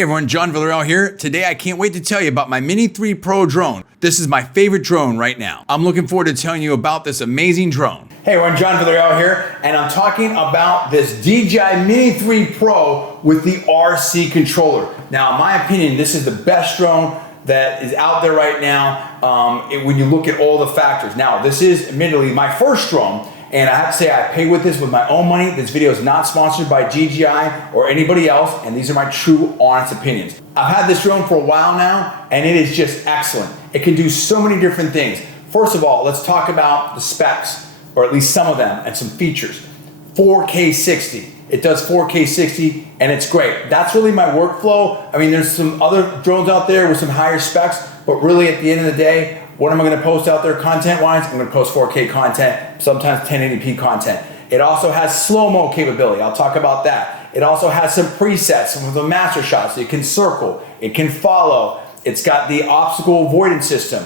Hey everyone, John Villarreal here. Today I can't wait to tell you about my Mini 3 Pro drone. This is my favorite drone right now. I'm looking forward to telling you about this amazing drone. Hey everyone, John Villarreal here, and I'm talking about this DJI Mini 3 Pro with the RC controller. Now, in my opinion, this is the best drone that is out there right now when you look at all the factors. Now, this is admittedly my first drone, and I have to say I paid with this with my own money. This video is not sponsored by DJI or anybody else, and these are my true, honest opinions. I've had this drone for a while now, and it is just excellent. It can do so many different things. First of all, let's talk about the specs, or at least some of them, and some features. 4K 60. It does 4K 60, and it's great. That's really my workflow. I mean, there's some other drones out there with some higher specs, but really at the end of the day, what am I gonna post out there content-wise? I'm gonna post 4K content, sometimes 1080p content. It also has slow-mo capability. I'll talk about that. It also has some presets with the master shots. It can circle, it can follow. It's got the obstacle avoidance system,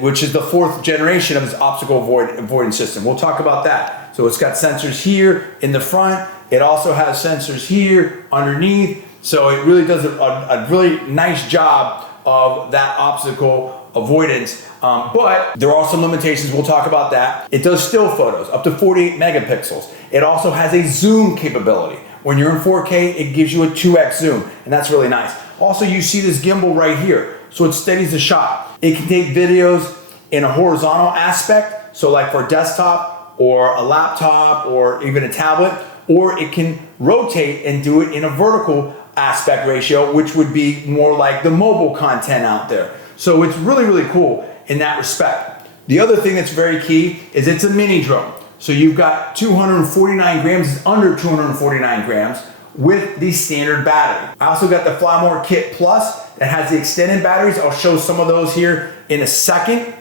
which is the 4th generation of this obstacle avoidance system. We'll talk about that. So it's got sensors here in the front. It also has sensors here underneath. So it really does a really nice job of that obstacle avoidance. But there are some limitations. We'll talk about that. It does still photos up to 48 megapixels. It also has a zoom capability. When you're in 4K, it gives you a 2x zoom, and that's really nice. Also, you see this gimbal right here. So it steadies the shot. It can take videos in a horizontal aspect, so like for a desktop or a laptop or even a tablet, or it can rotate and do it in a vertical aspect ratio, which would be more like the mobile content out there. So it's really, really cool in that respect. The other thing that's very key is it's a mini drone. So you've got 249 grams, it's under 249 grams with the standard battery. I also got the Fly More Kit Plus that has the extended batteries. I'll show some of those here in a second.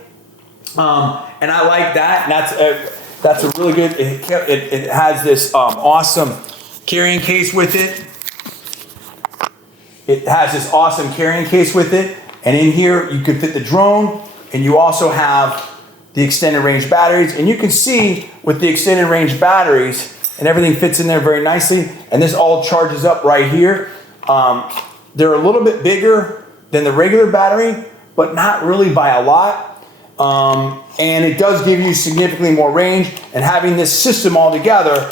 And I like that. And that's a really good, it has this awesome carrying case with it. It has this awesome carrying case with it. And in here, you can fit the drone, and you also have the extended range batteries. And you can see with the extended range batteries, and everything fits in there very nicely. And this all charges up right here. They're a little bit bigger than the regular battery, but not really by a lot. And it does give you significantly more range. And having this system all together,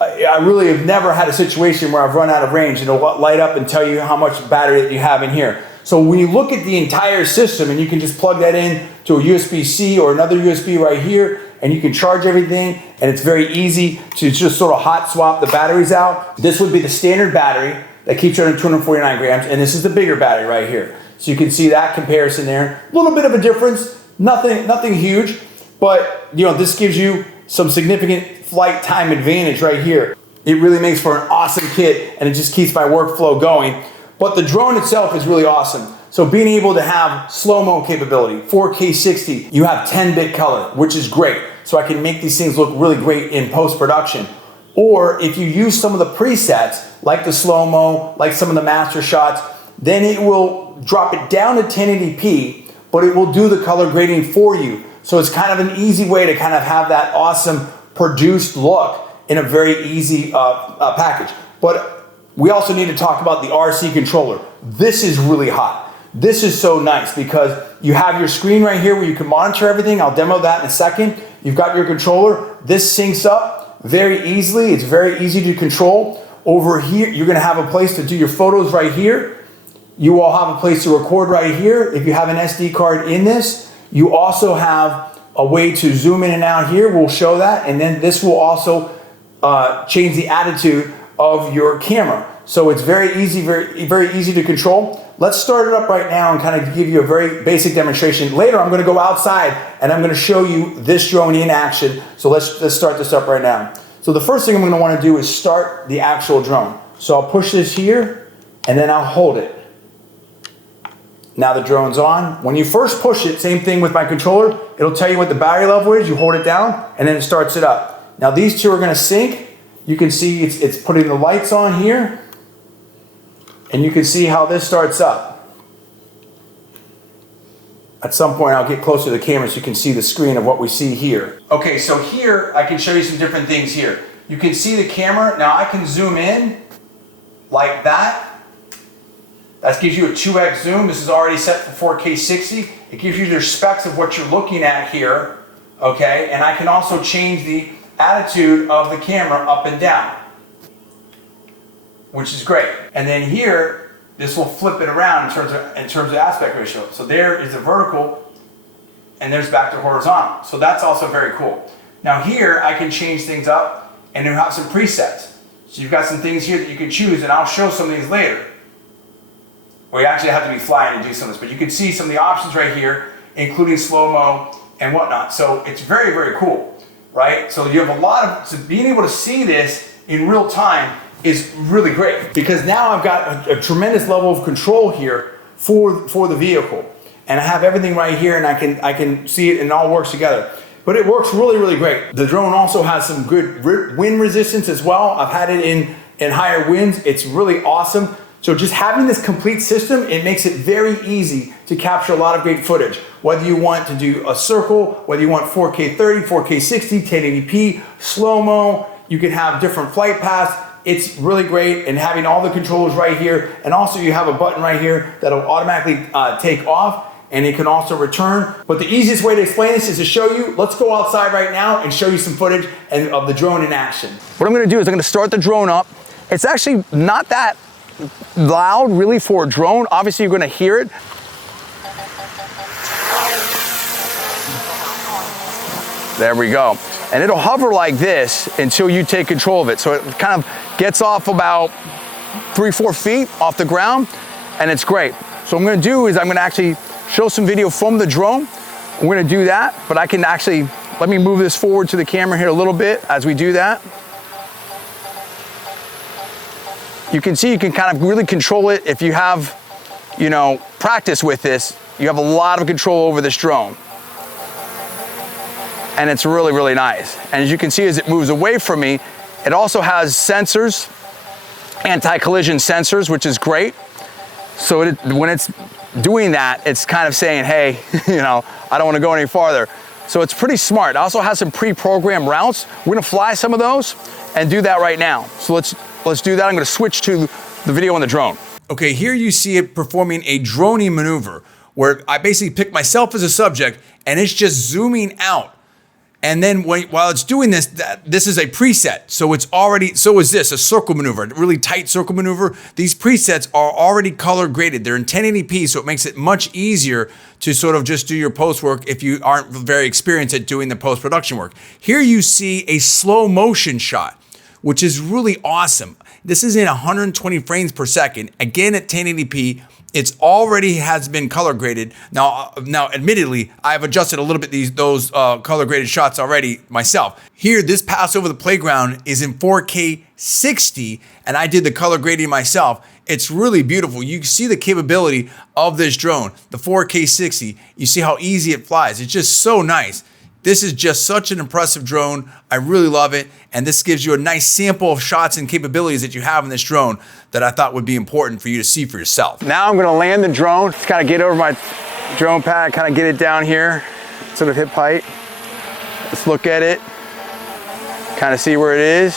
I really have never had a situation where I've run out of range, and it'll light up and tell you how much battery that you have in here. So when you look at the entire system, and you can just plug that in to a USB-C or another USB right here, and you can charge everything, and it's very easy to just sort of hot swap the batteries out. This would be the standard battery that keeps you under 249 grams, and this is the bigger battery right here. So you can see that comparison there. A little bit of a difference, nothing huge, but you know, this gives you some significant flight time advantage right here. It really makes for an awesome kit, and it just keeps my workflow going. But the drone itself is really awesome. So being able to have slow-mo capability, 4K 60, you have 10-bit color, which is great. So I can make these things look really great in post-production. Or if you use some of the presets, like the slow-mo, like some of the master shots, then it will drop it down to 1080p, but it will do the color grading for you. So it's kind of an easy way to kind of have that awesome produced look in a very easy package. But we also need to talk about the RC controller. This is really hot. This is so nice because you have your screen right here where you can monitor everything. I'll demo that in a second. You've got your controller. This syncs up very easily. It's very easy to control. Over here, you're gonna have a place to do your photos right here. You will have a place to record right here. If you have an SD card in this, you also have a way to zoom in and out here. We'll show that. And then this will also change the attitude of your camera. So it's very easy, very easy to control. Let's start it up right now and kind of give you a very basic demonstration. Later, I'm gonna go outside and I'm gonna show you this drone in action. So let's start this up right now. So the first thing I'm gonna wanna do is start the actual drone. So I'll push this here and then I'll hold it. Now the drone's on. When you first push it, same thing with my controller, it'll tell you what the battery level is. You hold it down and then it starts it up. Now these two are gonna sync. You can see it's putting the lights on here, and you can see how this starts up. At some point I'll get closer to the camera so you can see the screen of what we see here. Okay, so here I can show you some different things here. You can see the camera. Now I can zoom in like that, That gives you a 2x zoom. This is already set for 4K 60. It gives you the specs of what you're looking at here, okay? And I can also change the attitude of the camera up and down, which is great. And then here, this will flip it around in terms of aspect ratio. So there is a vertical, and there's back to horizontal. So that's also very cool. Now here, I can change things up, and you have some presets. So you've got some things here that you can choose, and I'll show some of these later. Well, you actually have to be flying to do some of this, but you can see some of the options right here, including slow-mo and whatnot. So it's very, very cool, right? So you have a lot of, so being able to see this in real time is really great, because now I've got a tremendous level of control here for the vehicle. And I have everything right here, and I can see it, and it all works together. But it works really, really great. The drone also has some good wind resistance as well. I've had it in higher winds. It's really awesome. So just having this complete system, it makes it very easy to capture a lot of great footage. Whether you want to do a circle, whether you want 4K 30, 4K 60, 1080p, slow-mo, you can have different flight paths. It's really great, and having all the controls right here, and also you have a button right here that'll automatically take off, and it can also return. But the easiest way to explain this is to show you. Let's go outside right now and show you some footage of the drone in action. What I'm gonna do is I'm gonna start the drone up. It's actually not that loud really for a drone. Obviously you're gonna hear it. There we go. And it'll hover like this until you take control of it. So it kind of gets off about 3-4 feet off the ground, and it's great. So what I'm gonna do is I'm gonna actually show some video from the drone. We're gonna do that, but I can actually, let me move this forward to the camera here a little bit as we do that. You can see you can kind of really control it. If you have, you know, practice with this, you have a lot of control over this drone. And it's really, really nice. And as you can see, as it moves away from me, it also has sensors, anti-collision sensors, which is great. So when it's doing that, it's kind of saying, hey, you know, I don't want to go any farther. So it's pretty smart. It also has some pre-programmed routes. We're gonna fly some of those and do that right now. So let's do that. I'm gonna switch to the video on the drone. Okay, here you see it performing a droning maneuver where I basically pick myself as a subject, and it's just zooming out. And then while it's doing this, this is a preset. So it's already, so is this, a circle maneuver, a really tight circle maneuver. These presets are already color graded. They're in 1080p, so it makes it much easier to sort of just do your post work if you aren't very experienced at doing the post-production work. Here you see a slow motion shot, which is really awesome. This is in 120 frames per second, again at 1080p. It's already has been color graded. Now, admittedly, I've adjusted a little bit those color graded shots already myself. Here, this pass over the playground is in 4K 60, and I did the color grading myself. It's really beautiful. You see the capability of this drone, the 4K 60. You see how easy it flies. It's just so nice. This is just such an impressive drone. I really love it. And this gives you a nice sample of shots and capabilities that you have in this drone that I thought would be important for you to see for yourself. Now I'm gonna land the drone. Just kind of get over my drone pad, kind of get it down here, sort of hip height. Let's look at it, kind of see where it is.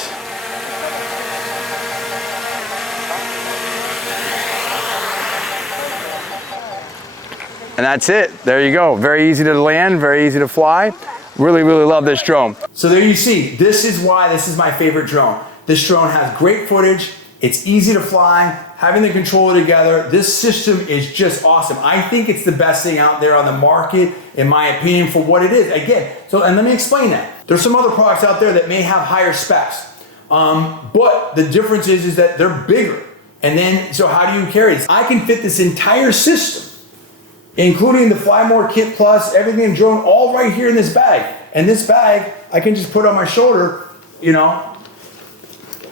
And that's it, there you go. Very easy to land, very easy to fly. Really, really love this drone. So there you see, this is why this is my favorite drone. This drone has great footage, it's easy to fly, having the controller together, this system is just awesome. I think it's the best thing out there on the market, in my opinion, for what it is. Again, and let me explain that. There's some other products out there that may have higher specs, but the difference is that they're bigger. And then, so how do you carry this? I can fit this entire system, including the Fly More Kit Plus, everything drone, all right here in this bag. And this bag, I can just put on my shoulder, you know,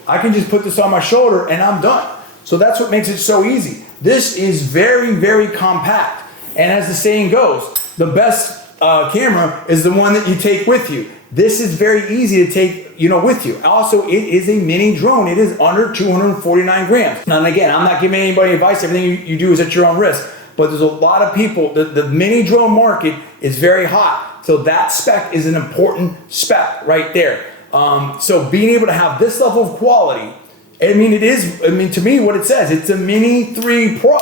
I can just put this on my shoulder and I'm done. So that's what makes it so easy. This is very, very compact. And as the saying goes, the best camera is the one that you take with you. This is very easy to take, you know, with you. Also, it is a mini drone. It is under 249 grams. Now, and again, I'm not giving anybody advice. Everything you do is at your own risk. But there's a lot of people, the mini drone market is very hot. So that spec is an important spec right there. So being able to have this level of quality I mean, it is, I mean, to me, what it says, it's a Mini 3 Pro.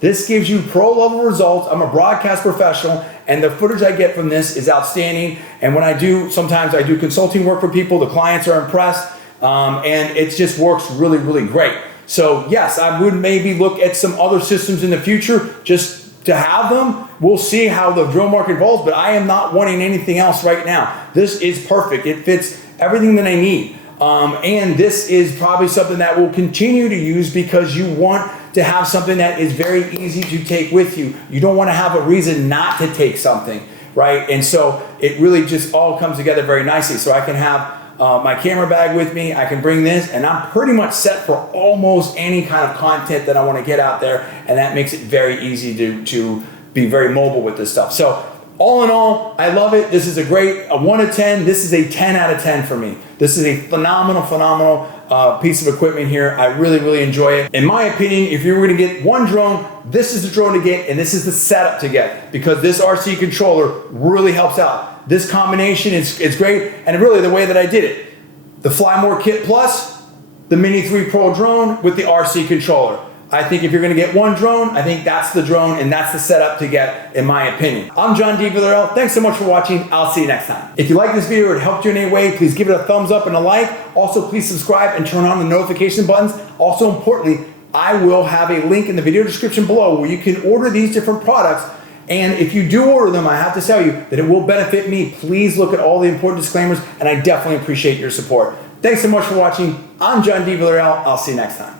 This gives you pro level results. I'm a broadcast professional, and the footage I get from this is outstanding. And when I do, sometimes I do consulting work for people, the clients are impressed, and it just works really, really great. So yes, I would maybe look at some other systems in the future just to have them. We'll see how the drill market evolves, but I am not wanting anything else right now. This is perfect. It fits everything that I need. And this is probably something that we'll continue to use because you want to have something that is very easy to take with you. You don't want to have a reason not to take something, right? And so it really just all comes together very nicely. So I can have my camera bag with me, I can bring this, and I'm pretty much set for almost any kind of content that I want to get out there, and that makes it very easy to be very mobile with this stuff. So all in all, I love it. This is a 1 to 10. This is a 10 out of 10 for me. This is a phenomenal piece of equipment here. I really, really enjoy it. In my opinion, if you were gonna get one drone, this is the drone to get, and this is the setup to get, because this RC controller really helps out. This combination is great, and really the way that I did it, the Fly More Kit Plus, the Mini 3 Pro drone with the RC controller. I think if you're gonna get one drone, I think that's the drone and that's the setup to get, in my opinion. I'm John D. Villarreal. Thanks so much for watching. I'll see you next time. If you like this video or it helped you in any way, please give it a thumbs up and a like. Also, please subscribe and turn on the notification buttons. Also, importantly, I will have a link in the video description below where you can order these different products. And if you do order them, I have to tell you that it will benefit me. Please look at all the important disclaimers, and I definitely appreciate your support. Thanks so much for watching. I'm John D. Villarreal. I'll see you next time.